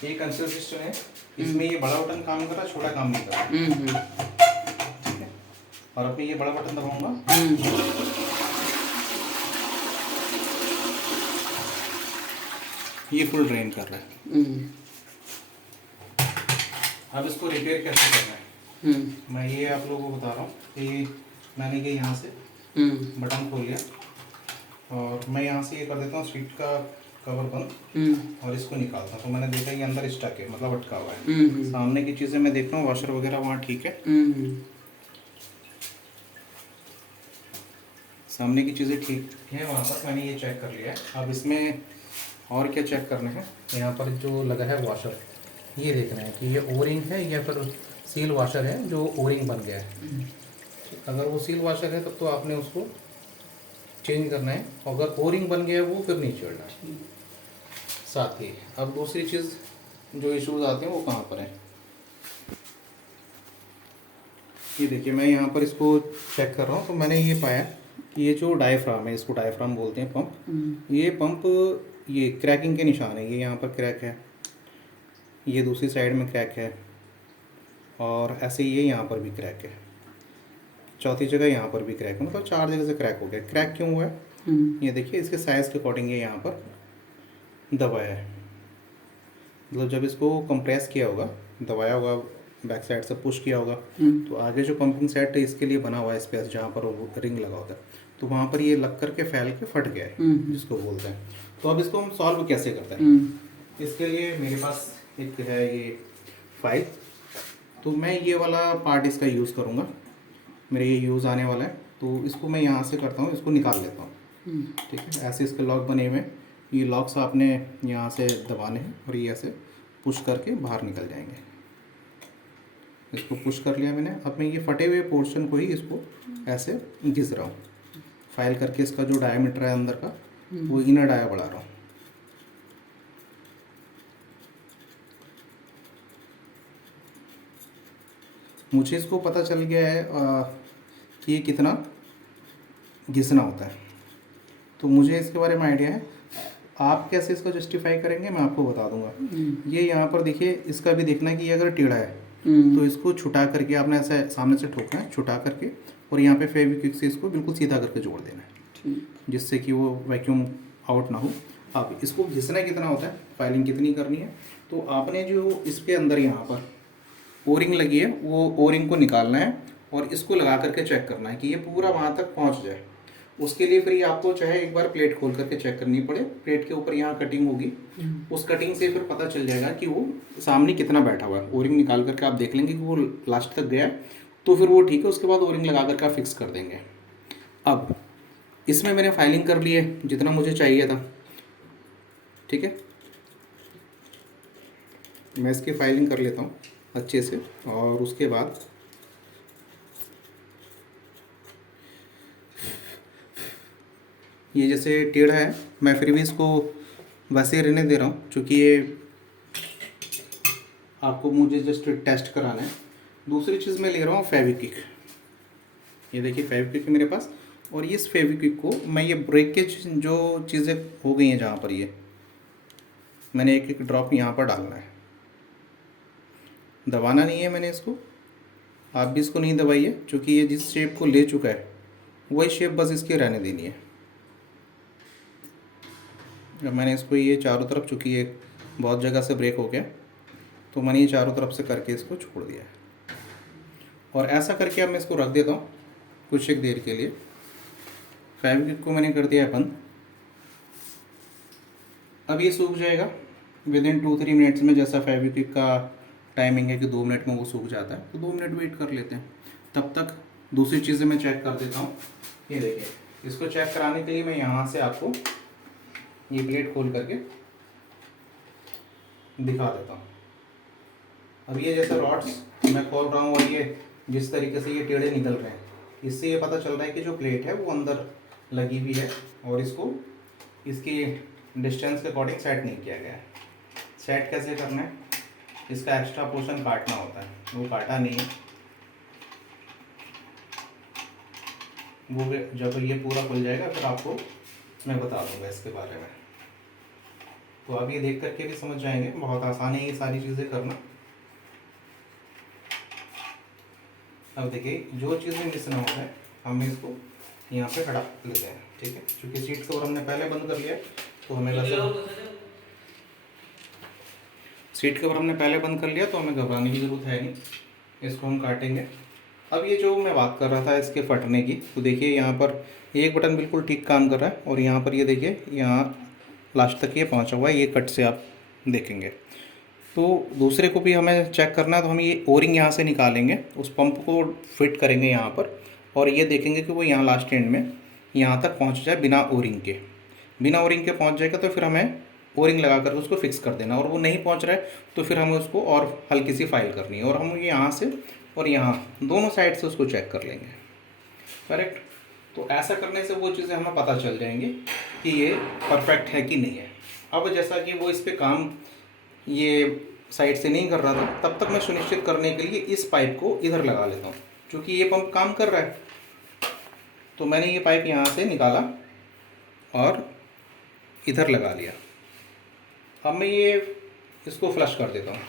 ये concealer system है, इसमें ये बड़ा बटन काम कर रहा है, छोटा काम नहीं कर रहा। ठीक है, और अब मैं ये बड़ा बटन दबाऊंगा, ये फुल ड्रेन कर रहा है। अब इसको रिपेयर कैसे करना है, मैं ये आप लोगों को बता रहा हूँ कि मैंने ये यहाँ से बटन खोल लिया और मैं यहाँ से ये कर देता हूँ स्विच का कवर बंद और इसको निकालता हूँ। तो मैंने देखा ये अंदर स्टक है, मतलब अटका हुआ है। सामने की चीज़ें मैं देख रहा हूँ, वॉशर वगैरह वहाँ ठीक है, सामने की चीज़ें ठीक है वहाँ पर, मैंने ये चेक कर लिया है। अब इसमें और क्या चेक करना है, यहाँ पर जो लगा है वॉशर, ये देखना है कि ये ओरिंग है या फिर सील वॉशर है जो ओरिंग बन गया है। अगर वो सील वॉशर है तब तो आपने उसको चेंज करना है, अगर ओरिंग बन गया है वो फिर नहीं छोड़ना है। साथ ही अब दूसरी चीज़ जो इश्यूज आते हैं वो कहाँ पर है, ये देखिए मैं यहाँ पर इसको चेक कर रहा हूँ। तो मैंने ये पाया कि ये जो डायफ्राम है, इसको डायफ्राम बोलते हैं पंप, ये पंप ये क्रैकिंग के निशान है। ये यहाँ पर क्रैक है, ये दूसरी साइड में क्रैक है, और ऐसे ये यहाँ पर भी क्रैक है, चौथी जगह यहाँ पर भी क्रैक है, मतलब 4 जगह से क्रैक हो गया। क्रैक क्यों हुआ है, ये देखिए इसके साइज़ के अकॉर्डिंग ये यहाँ पर दबाया है, मतलब जब इसको कंप्रेस किया होगा, दबाया होगा, बैक साइड से पुश किया होगा, तो आगे जो पंपिंग सेट है इसके लिए बना हुआ है स्पेस जहाँ पर वो रिंग लगा होता है, तो वहाँ पर ये लग करके फैल के फट गया है, जिसको बोलते हैं। तो अब इसको हम सॉल्व कैसे करते हैं, इसके लिए मेरे पास एक है ये फाइल, तो मैं ये वाला पार्ट इसका यूज़ करूँगा, मेरे ये यूज़ आने वाला है। तो इसको मैं यहाँ से करता हूँ, इसको निकाल लेता हूँ। ठीक है, ऐसे इसके लॉक बने हुए हैं, ये लॉक्स आपने यहाँ से दबाने हैं और ये ऐसे पुश करके बाहर निकल जाएंगे। इसको पुश कर लिया मैंने। अब मैं ये फटे हुए पोर्शन को ही इसको ऐसे घिस रहा हूँ, फाइल करके इसका जो डायमीटर है अंदर का वो इनर डाया बढ़ा रहा हूँ। मुझे इसको पता चल गया है कि ये कितना घिसना होता है, तो मुझे इसके बारे में आइडिया है। आप कैसे इसको जस्टिफाई करेंगे मैं आपको बता दूंगा। ये यहाँ पर देखिए, इसका भी देखना है कि ये अगर टेढ़ा है तो इसको छुटा करके आपने ऐसे सामने से ठोकना है, छुटा करके, और यहाँ पे फेविक्विक से इसको बिल्कुल सीधा करके जोड़ देना है, जिससे कि वो वैक्यूम आउट ना हो। अब इसको घिसना कितना होता है, फाइलिंग कितनी करनी है, तो आपने जो इसके अंदर यहाँ पर ओरिंग लगी है वो ओरिंग को निकालना है और इसको लगा करके चेक करना है कि ये पूरा वहाँ तक पहुँच जाए। उसके लिए फिर ये आपको चाहे एक बार प्लेट खोल करके चेक करनी पड़े, प्लेट के ऊपर यहाँ कटिंग होगी, उस कटिंग से फिर पता चल जाएगा कि वो सामने कितना बैठा हुआ है। ओरिंग निकाल करके आप देख लेंगे कि वो लास्ट तक गया, तो फिर वो ठीक है, उसके बाद ओरिंग लगा करके आप फिक्स कर देंगे। अब इसमें मैंने फाइलिंग कर ली है जितना मुझे चाहिए था। ठीक है, मैं इसकी फाइलिंग कर लेता हूँ अच्छे से, और उसके बाद ये जैसे टेढ़ा है, मैं फिर भी इसको वैसे ही रहने दे रहा हूँ, क्योंकि ये आपको मुझे जस्ट टेस्ट कराना है। दूसरी चीज़ मैं ले रहा हूँ फेविक्विक, ये देखिए फेविक्विक है मेरे पास, और इस फेविक्विक को मैं ये ब्रेकेज जो चीज़ें हो गई हैं जहाँ पर, ये मैंने एक एक ड्रॉप यहाँ पर डालना है, दबाना नहीं है मैंने इसको। आप भी इसको नहीं दबाइए, क्योंकि ये जिस शेप को ले चुका है वही शेप बस इसकी रहने देनी है। अब मैंने इसको ये चारों तरफ, चूँकि ये बहुत जगह से ब्रेक हो गया, तो मैंने ये चारों तरफ से करके इसको छोड़ दिया है। और ऐसा करके अब मैं इसको रख देता हूँ कुछ एक देर के लिए। फेविक्विक को मैंने कर दिया है बंद। अब ये सूख जाएगा विद इन 2-3 मिनट्स में, जैसा फेविक्विक का टाइमिंग है कि 2 मिनट में वो सूख जाता है, तो 2 मिनट वेट कर लेते हैं। तब तक दूसरी चीज़ें मैं चेक कर देता हूँ। ये देखिए, इसको चेक कराने के लिए मैं यहाँ से आपको ये प्लेट खोल करके दिखा देता हूँ। अब ये जैसे रॉड्स मैं खोल रहा हूँ और ये जिस तरीके से ये टेढ़े निकल रहे हैं, इससे ये पता चल रहा है कि जो प्लेट है वो अंदर लगी हुई है और इसको इसकी डिस्टेंस के अकॉर्डिंग सेट नहीं किया गया है। सेट कैसे करना है, इसका एक्स्ट्रा पोर्शन काटना होता है, वो काटा नहीं है। वो जब ये पूरा खुल जाएगा फिर आपको मैं बता दूंगा इसके बारे में। तो आप ये देख करके भी समझ जाएंगे, बहुत आसान है ये सारी चीज़ें करना। अब देखिए जो चीज़ें मिस ना हो जाए हम इसको यहाँ पे हटा लेते हैं, ठीक है। क्योंकि सीट कवर हमने पहले बंद कर लिया तो हमें वैसे सीट कवर हमने पहले बंद कर लिया तो हमें घबराने की ज़रूरत है नहीं। इसको हम काटेंगे। अब ये जो मैं बात कर रहा था इसके फटने की, तो देखिए यहाँ पर एक बटन बिल्कुल ठीक काम कर रहा है और यहाँ पर ये देखिए यहाँ लास्ट तक ये पहुँचा हुआ है, ये कट से आप देखेंगे। तो दूसरे को भी हमें चेक करना है, तो हम ये ओरिंग यहाँ से निकालेंगे, उस पंप को फिट करेंगे यहाँ पर और ये देखेंगे कि वो यहाँ लास्ट एंड में यहाँ तक पहुँच जाए बिना ओरिंग के। बिना ओरिंग के पहुँच जाएगा तो फिर हमें ओरिंग लगा कर उसको फिक्स कर देना, और वो नहीं पहुँच रहा है तो फिर हमें उसको और हल्की सी फाइल करनी है और हम ये यहाँ से और यहाँ दोनों साइड से उसको चेक कर लेंगे। करेक्ट। तो ऐसा करने से वो चीज़ें हमें पता चल जाएंगी कि ये परफेक्ट है कि नहीं है। अब जैसा कि वो इस पर काम ये साइड से नहीं कर रहा था, तब तक मैं सुनिश्चित करने के लिए इस पाइप को इधर लगा लेता हूँ, क्योंकि ये पंप काम कर रहा है। तो मैंने ये पाइप यहाँ से निकाला और इधर लगा लिया। अब मैं ये इसको फ्लश कर देता हूँ।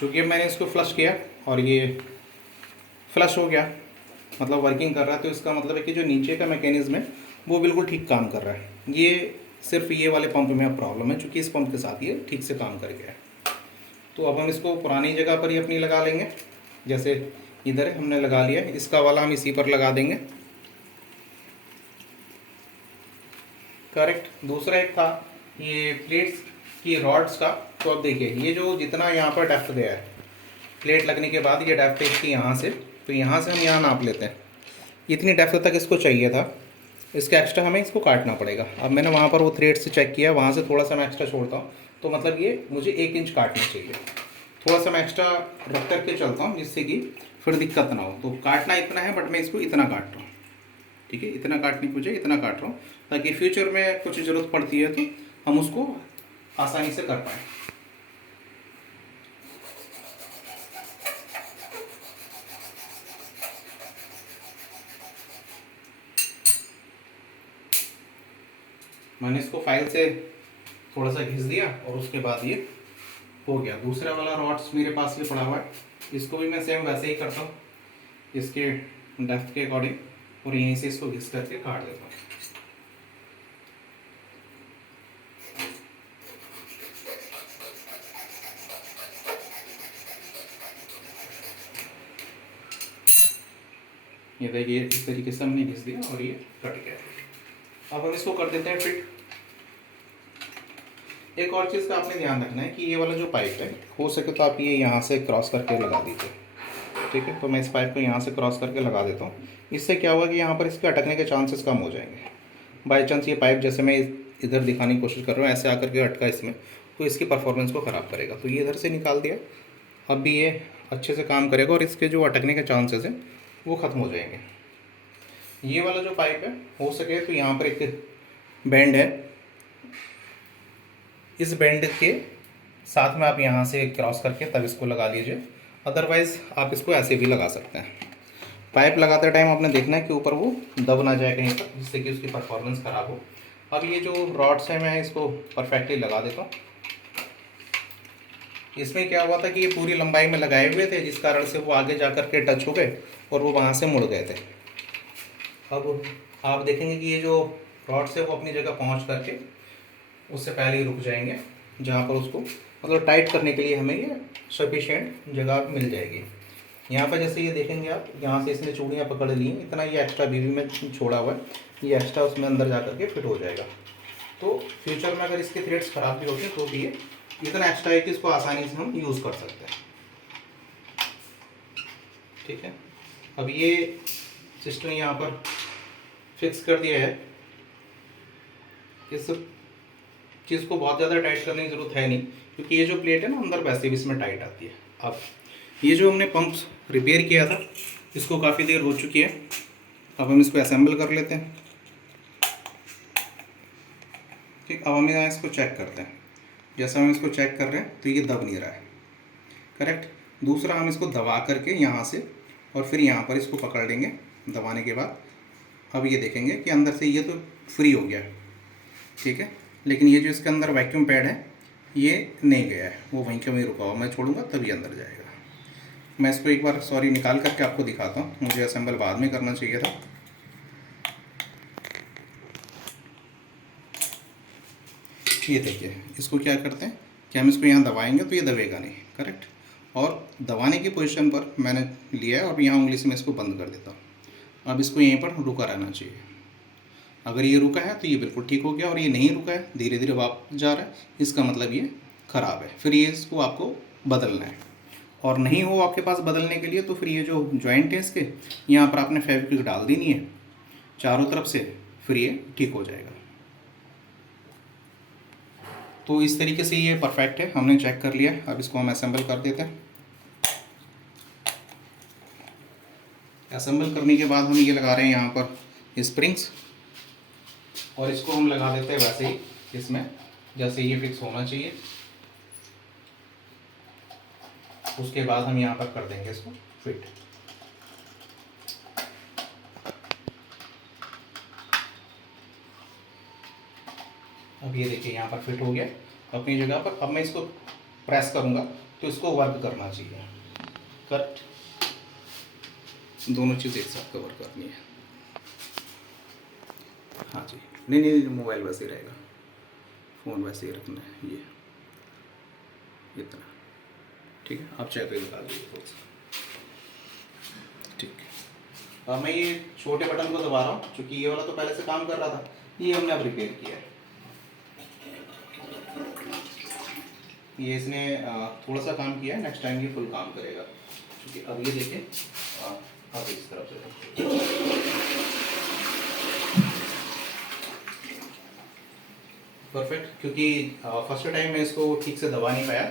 चूँकि मैंने इसको फ्लश किया और ये फ्लश हो गया, मतलब वर्किंग कर रहा है, तो इसका मतलब है कि जो नीचे का मैकेनिज्म है वो बिल्कुल ठीक काम कर रहा है। ये सिर्फ ये वाले पंप में अब प्रॉब्लम है, क्योंकि इस पंप के साथ ये ठीक से काम कर गया है। तो अब हम इसको पुरानी जगह पर ही अपनी लगा लेंगे, जैसे इधर हमने लगा लिया, इसका वाला हम इसी पर लगा देंगे। करेक्ट। दूसरा एक था ये प्लेट्स की रॉड्स का। तो अब देखिए ये जो जितना यहाँ पर डेप्थ गया है प्लेट लगने के बाद, ये डेप्थ इसकी यहाँ से, तो यहाँ से हम यहाँ नाप लेते हैं, इतनी डेप्थ तक इसको चाहिए था। इसका एक्स्ट्रा हमें इसको काटना पड़ेगा। अब मैंने वहाँ पर वो थ्रेड से चेक किया, वहाँ से थोड़ा सा मैं एक्स्ट्रा छोड़ता हूँ, तो मतलब ये मुझे 1 इंच काटना चाहिए। थोड़ा सा मैं एक्स्ट्रा रख करके चलता हूँ जिससे कि फिर दिक्कत ना हो। तो काटना इतना है, बट मैं इसको इतना काट रहा हूँ, ठीक है। इतना काटने की बजाय इतना काट रहा हूँ, ताकि फ्यूचर में कुछ ज़रूरत पड़ती है तो हम उसको आसानी से कर पाएँ। मैंने इसको फाइल से थोड़ा सा घिस दिया और उसके बाद ये हो गया। दूसरा वाला रॉड्स मेरे पास ये पड़ा हुआ है, इसको भी मैं सेम वैसे ही करता हूँ, इसके डेप्थ के अकॉर्डिंग, और यहीं से इसको घिस करके काट देता हूँ। ये देखिए इस तरीके से हमने घिस दिया और ये कट गया। अब हम इसको कर देते हैं फिट। एक और चीज़ का आपने ध्यान रखना है कि ये वाला जो पाइप है, हो सके तो आप ये यहाँ से क्रॉस करके लगा दीजिए, ठीक है। तो मैं इस पाइप को यहाँ से क्रॉस करके लगा देता हूँ। इससे क्या होगा कि यहाँ पर इसके अटकने के चांसेस कम हो जाएंगे। बाई चांस ये पाइप, जैसे मैं इधर दिखाने की कोशिश कर रहा हूँ, ऐसे आकर के अटका इसमें, तो इसकी परफॉर्मेंस को ख़राब करेगा। तो ये इधर से निकाल दिया, अब भी ये अच्छे से काम करेगा और इसके जो अटकने के चांसेस हैं वो ख़त्म हो जाएंगे। ये वाला जो पाइप है, हो सके तो यहाँ पर एक बैंड है, इस बैंड के साथ में आप यहाँ से क्रॉस करके तब इसको लगा लीजिए। अदरवाइज़ आप इसको ऐसे भी लगा सकते हैं। पाइप लगाते टाइम आपने देखना है कि ऊपर वो दब ना जाए कहीं पर, जिससे कि उसकी परफॉर्मेंस ख़राब हो। अब ये जो रॉड्स हैं मैं इसको परफेक्टली लगा देता हूँ। इसमें क्या हुआ था कि ये पूरी लंबाई में लगाए हुए थे, जिस कारण से वो आगे जा कर के टच हो गए और वो वहाँ से मुड़ गए थे। अब आप देखेंगे कि ये जो रॉड्स है वो अपनी जगह पहुँच करके उससे पहले ही रुक जाएंगे, जहाँ पर उसको मतलब टाइट करने के लिए हमें ये सफिशिएंट जगह मिल जाएगी। यहाँ पर जैसे ये देखेंगे आप, यहाँ से इसने चूड़ियाँ पकड़ ली हैं, इतना ये एक्स्ट्रा बीवी में छोड़ा हुआ है, ये एक्स्ट्रा उसमें अंदर जा करके फिट हो जाएगा। तो फ्यूचर में अगर इसके थ्रेड्स ख़राब भी होते हैं तो भी ये इतना एक्स्ट्रा है कि इसको आसानी से हम यूज़ कर सकते हैं, ठीक है। अब ये सिस्टम यहाँ पर फिक्स कर दिया है। इस चीज़ को बहुत ज़्यादा टाइट करने की ज़रूरत है नहीं, क्योंकि ये जो प्लेट है ना अंदर वैसे भी इसमें टाइट आती है। अब ये जो हमने पंप्स रिपेयर किया था, इसको काफ़ी देर हो चुकी है। अब हम इसको असेंबल कर लेते हैं, ठीक। अब हम यहाँ इसको चेक करते हैं। जैसा हम इसको चेक कर रहे हैं तो ये दब नहीं रहा है, करेक्ट। दूसरा, हम इसको दबा करके यहाँ से और फिर यहाँ पर इसको पकड़ लेंगे। दबाने के बाद अब ये देखेंगे कि अंदर से ये तो फ्री हो गया है। ठीक है। लेकिन ये जो इसके अंदर वैक्यूम पैड है ये नहीं गया है, वो वहीं के वहीं रुका हुआ, मैं छोड़ूंगा तभी अंदर जाएगा। मैं इसको एक बार सॉरी निकाल करके आपको दिखाता हूँ, मुझे असेंबल बाद में करना चाहिए था। ये देखिए, इसको क्या करते हैं कि हम इसको यहाँ दबाएंगे तो ये दबेगा नहीं, करेक्ट। और दबाने की पोजीशन पर मैंने लिया है और यहाँ उंगली से मैं इसको बंद कर देता हूँ। अब इसको यहीं पर रुका रहना चाहिए। अगर ये रुका है तो ये बिल्कुल ठीक हो गया, और ये नहीं रुका है, धीरे धीरे वापस जा रहा है, इसका मतलब ये ख़राब है। फिर ये इसको आपको बदलना है, और नहीं हो आपके पास बदलने के लिए तो फिर ये जो जॉइंट है इसके, यहाँ पर आपने फेविक्विक डाल देनी है चारों तरफ से, फिर ये ठीक हो जाएगा। तो इस तरीके से ये परफेक्ट है, हमने चेक कर लिया। अब इसको हम असेंबल कर देते हैं। असेंबल करने के बाद हम ये लगा रहे हैं यहाँ पर स्प्रिंग्स, और इसको हम लगा देते हैं वैसे ही इसमें जैसे ये फिक्स होना चाहिए। उसके बाद हम यहाँ पर कर देंगे इसको फिट। अब ये देखिए यहाँ पर फिट हो गया अपनी जगह पर। अब मैं इसको प्रेस करूँगा तो इसको वर्क करना चाहिए, करेक्ट। दोनों चीज़ एक साथ कवर करनी है। हाँ जी, नहीं नहीं, मोबाइल वैसे ही रहेगा, फ़ोन वैसे ही रखना है, ये इतना, ठीक है। आप चाहे तो निकाल दीजिए थोड़ा सा, ठीक है। अब मैं ये छोटे बटन को दबा रहा हूँ, क्योंकि ये वाला तो पहले से काम कर रहा था, ये हमने अब रिपेयर किया है। ये इसने थोड़ा सा काम किया है, नेक्स्ट टाइम ये फुल काम करेगा। क्योंकि अब ये देखिए, अब इस तरफ से परफेक्ट, क्योंकि फर्स्ट टाइम मैं इसको ठीक से दबा नहीं पाया,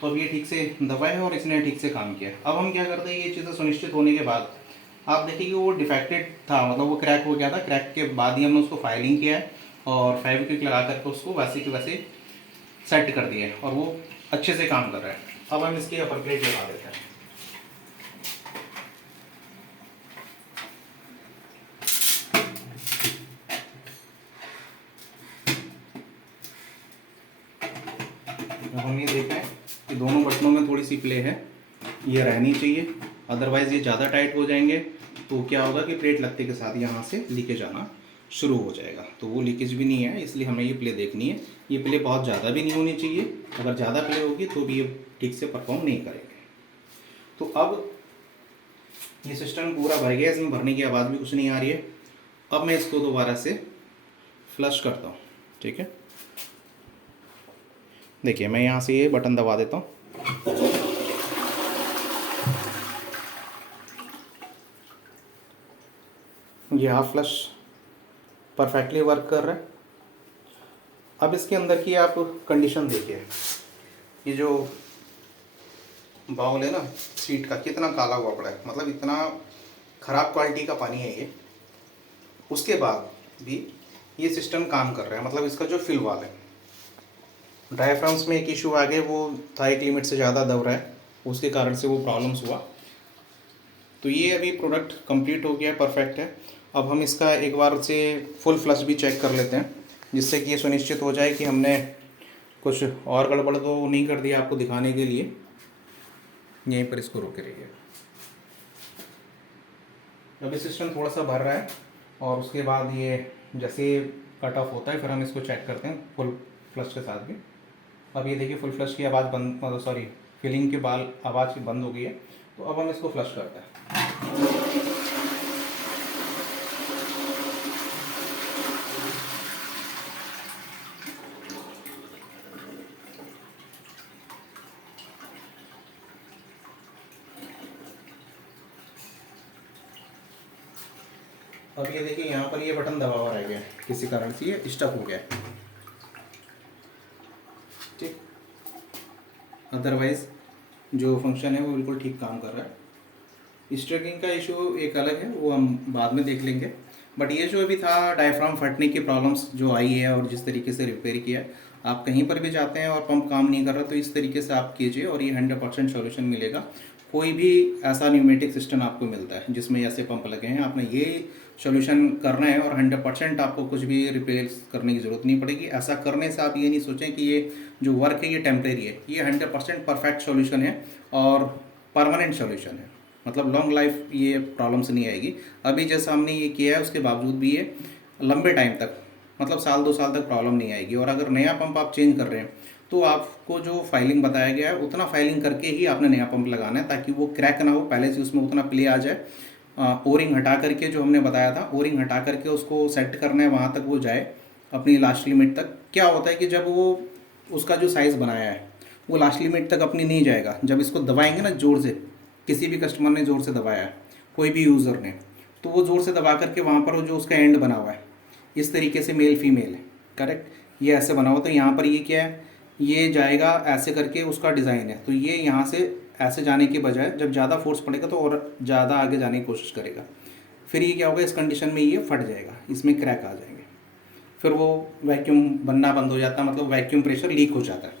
तो अब ये ठीक से दबा है और इसने ठीक से काम किया। अब हम क्या करते हैं, ये चीज़ें सुनिश्चित होने के बाद आप देखिए कि वो डिफेक्टेड था, मतलब वो क्रैक हो गया था। क्रैक के बाद ही हमने उसको फाइलिंग किया है और फेविक्विक लगा करके उसको वैसे के वैसे सेट कर दिया है, और वो अच्छे से काम कर रहा है। अब हम इसकी अपर प्लेट लगा देते हैं। अब हम ये देख रहे हैं कि दोनों बटनों में थोड़ी सी प्ले है, ये रहनी चाहिए, अदरवाइज़ ये ज़्यादा टाइट हो जाएंगे तो क्या होगा कि प्लेट लगते के साथ यहाँ से लीकेज आना शुरू हो जाएगा। तो वो लीकेज भी नहीं है, इसलिए हमें ये प्ले देखनी है। ये प्ले बहुत ज़्यादा भी नहीं होनी चाहिए, अगर ज़्यादा प्ले होगी तो भी ये ठीक से परफॉर्म नहीं करेंगे। तो अब ये सिस्टम पूरा भर गया, इसमें भरने की आवाज़ भी कुछ नहीं आ रही है। अब मैं इसको दोबारा से फ्लश करता हूँ, ठीक है। देखिए मैं यहाँ से ये बटन दबा देता हूँ, ये हाफ फ्लश परफेक्टली वर्क कर रहा है। अब इसके अंदर की आप कंडीशन देखिए, ये जो बाउल है ना सीट का, कितना काला हुआ पड़ा है, मतलब इतना ख़राब क्वालिटी का पानी है ये। उसके बाद भी ये सिस्टम काम कर रहा है, मतलब इसका जो फिल वाल है, डायफ्राम्स में एक इशू आ गया, वो था एक लिमिट से ज़्यादा दब रहा है, उसके कारण से वो प्रॉब्लम्स हुआ। तो ये अभी प्रोडक्ट कंप्लीट हो गया है, परफेक्ट है। अब हम इसका एक बार से फुल फ्लश भी चेक कर लेते हैं, जिससे कि ये सुनिश्चित हो जाए कि हमने कुछ और गड़बड़ तो नहीं कर दिया। आपको दिखाने के लिए यहीं पर इसको रोके रहिए। अभी सिस्टम थोड़ा सा भर रहा है, और उसके बाद ये जैसे कट ऑफ होता है फिर हम इसको चेक करते हैं फुल फ्लश के साथ भी। अब ये देखिए फुल फ्लश की आवाज़ बंद, सॉरी फिलिंग के बाद आवाज़ बंद हो गई है। तो अब हम इसको फ्लश करते हैं। अब ये देखिए यहाँ पर ये बटन दबा हुआ रह गया है, किसी कारण से ये स्टक हो गया है, ठीक। अदरवाइज जो फंक्शन है वो बिल्कुल ठीक काम कर रहा है। स्ट्रकिंग का इशू एक अलग है, वो हम बाद में देख लेंगे। बट ये जो अभी था डायफ्राम फटने की प्रॉब्लम्स जो आई है और जिस तरीके से रिपेयर किया, आप कहीं पर भी जाते हैं और पंप काम नहीं कर रहा तो इस तरीके से आप कीजिए और ये 100% सॉल्यूशन मिलेगा। कोई भी ऐसा न्यूमेटिक सिस्टम आपको मिलता है जिसमें ऐसे पंप लगे हैं, आपने ये सोल्यूशन करना है और 100% आपको कुछ भी रिप्लेस करने की ज़रूरत नहीं पड़ेगी। ऐसा करने से आप ये नहीं सोचें कि ये जो वर्क है ये टेम्परेरी है, ये 100% परफेक्ट सोल्यूशन है और परमानेंट सोल्यूशन है, मतलब लॉन्ग लाइफ ये प्रॉब्लम्स नहीं आएगी। अभी जैसा हमने ये किया है उसके बावजूद भी ये लंबे टाइम तक, मतलब साल 2 साल तक प्रॉब्लम नहीं आएगी। और अगर नया पंप आप चेंज कर रहे हैं तो आपको जो फाइलिंग बताया गया है उतना फाइलिंग करके ही आपने नया पंप लगाना है, ताकि वो क्रैक ना हो, पहले से उसमें उतना प्ले आ जाए। ओरिंग हटा करके, जो हमने बताया था, ओरिंग हटा करके उसको सेट करना है, वहाँ तक वो जाए अपनी लास्ट लिमिट तक। क्या होता है कि जब वो उसका जो साइज़ बनाया है वो लास्ट लिमिट तक अपनी नहीं जाएगा, जब इसको दबाएंगे ना ज़ोर से, किसी भी कस्टमर ने ज़ोर से दबाया है, कोई भी यूज़र ने, तो वो ज़ोर से दबा करके वहाँ पर वो जो उसका एंड बना हुआ है इस तरीके से मेल फीमेल है, करेक्ट, ये ऐसे बना हुआ, तो यहाँ पर ये क्या है, ये जाएगा ऐसे करके, उसका डिज़ाइन है। तो ये यहाँ से ऐसे जाने के बजाय जब ज़्यादा फोर्स पड़ेगा तो और ज़्यादा आगे जाने की कोशिश करेगा, फिर ये क्या होगा, इस कंडीशन में ये फट जाएगा, इसमें क्रैक आ जाएंगे, फिर वो वैक्यूम बनना बंद हो जाता है, मतलब वैक्यूम प्रेशर लीक हो जाता है,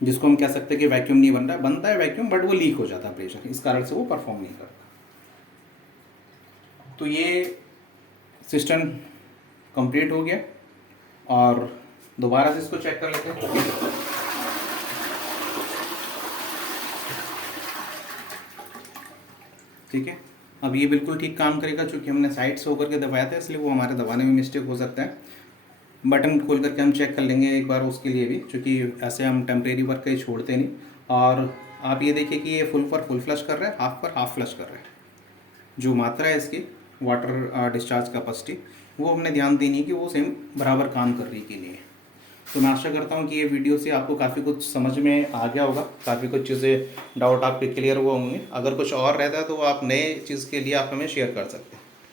जिसको हम कह सकते हैं कि वैक्यूम नहीं बन रहा है, बनता है वैक्यूम बट वो लीक हो जाता है प्रेशर, इस कारण से वो परफॉर्म नहीं करता। तो ये सिस्टम कंप्लीट हो गया और दोबारा से इसको चेक कर लेते हैं। ठीक है, अब ये बिल्कुल ठीक काम करेगा, चूँकि हमने साइड से होकर के दबाया था इसलिए वो हमारे दबाने में मिस्टेक हो सकता है। बटन खोल करके हम चेक कर लेंगे एक बार उसके लिए भी, क्योंकि ऐसे हम टेम्परेरी वर्क कहीं छोड़ते नहीं। और आप ये देखिए कि ये फुल पर फुल फ्लश कर रहा है, हाफ पर हाफ फ्लश कर रहा है। जो मात्रा है इसकी वाटर डिस्चार्ज कैपेसिटी, वो हमने ध्यान देनी है कि वो सेम बराबर काम कर रही है कि नहीं है। तो मैं आशा करता हूँ कि ये वीडियो से आपको काफ़ी कुछ समझ में आ गया होगा, काफ़ी कुछ चीज़ें डाउट आपके क्लियर हुए होंगे। अगर कुछ और रहता है तो आप नए चीज़ के लिए आप हमें शेयर कर सकते हैं।